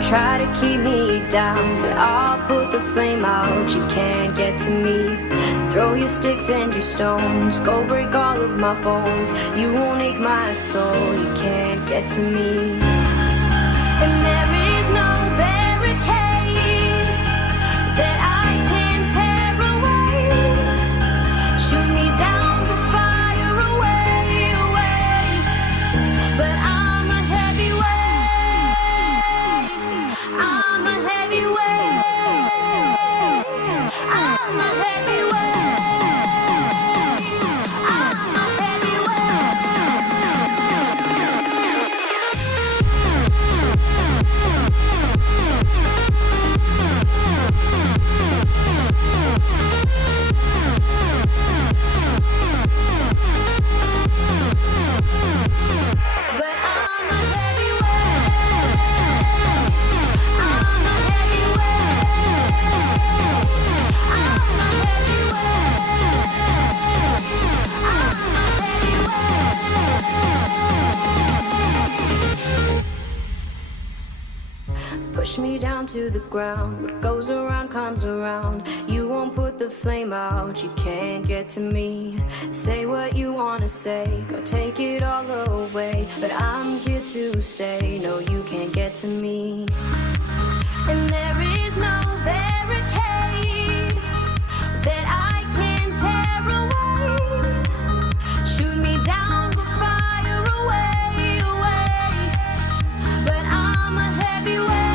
try to keep me down, but I'll put the flame out. You can't get to me. Throw your sticks and your stones, go break all of my bones. You won't ache my soul, you can't get to me. And there is no barricade that I can tear away. Shoot me down to fire away, away. But I'm a heavyweight, I'm a heavyweight, I'm a heavyweight. Push me down to the ground. What goes around comes around. You won't put the flame out. You can't get to me. Say what you wanna say, go take it all away. But I'm here to stay. No, you can't get to me. And there is no barricade that I can tear away. Shoot me down, go fire away, away. But I'm a heavyweight.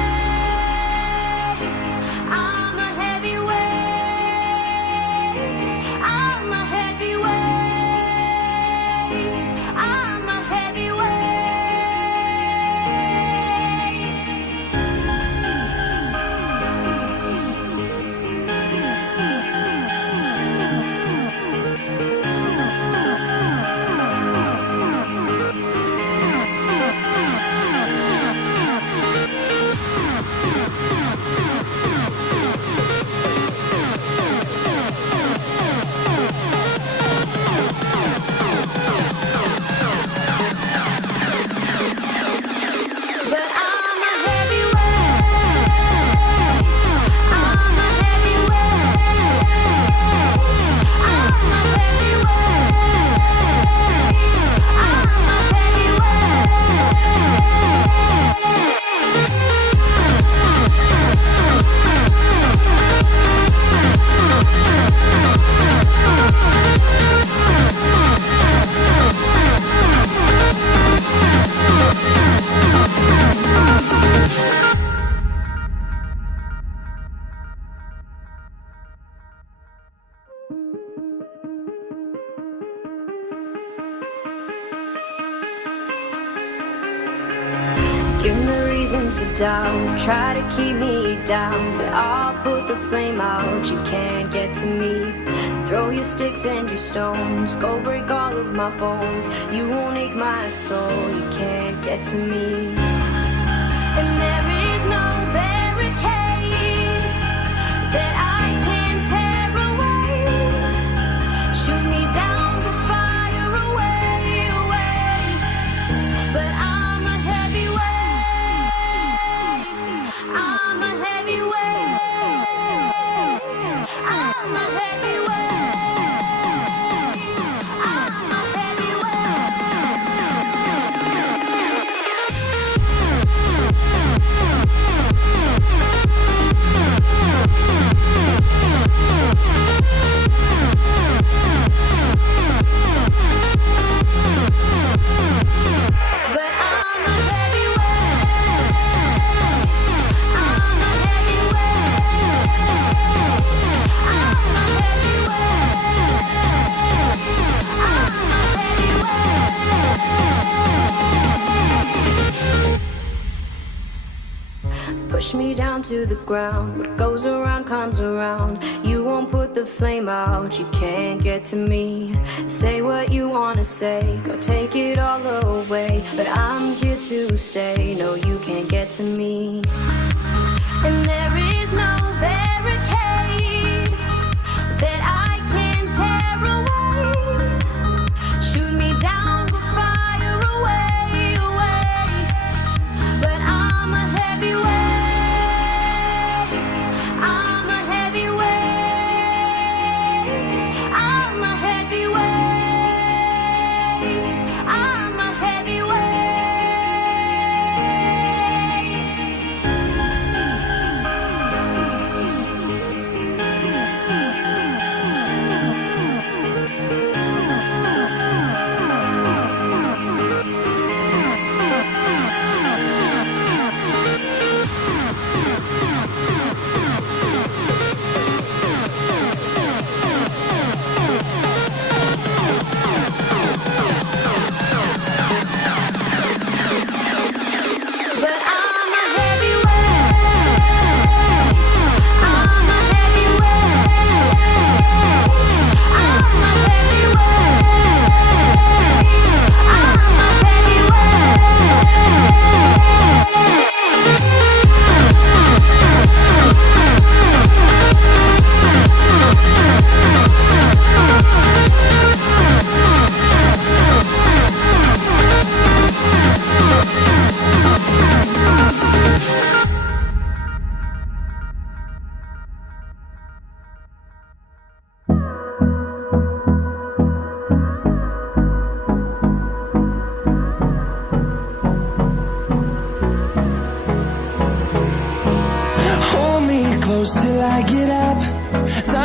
Give me reasons to doubt, try to keep me down, but I'll put the flame out. You can't get to me. Throw your sticks and your stones, go break all of my bones. You won't ache my soul, you can't get to me. And there is no barricade that I can tear away. Shoot me down to fire away, away. But I'm a heavyweight, I'm a heavyweight, I'm a heavyweight. Push me down to the ground. What goes around comes around. You won't put the flame out. You can't get to me. Say what you wanna say, go take it all away. But I'm here to stay. No, you can't get to me. And there is no barricade that I can tear away. Shoot me down, go fire away, away. But I'm a heavyweight. close till I get up.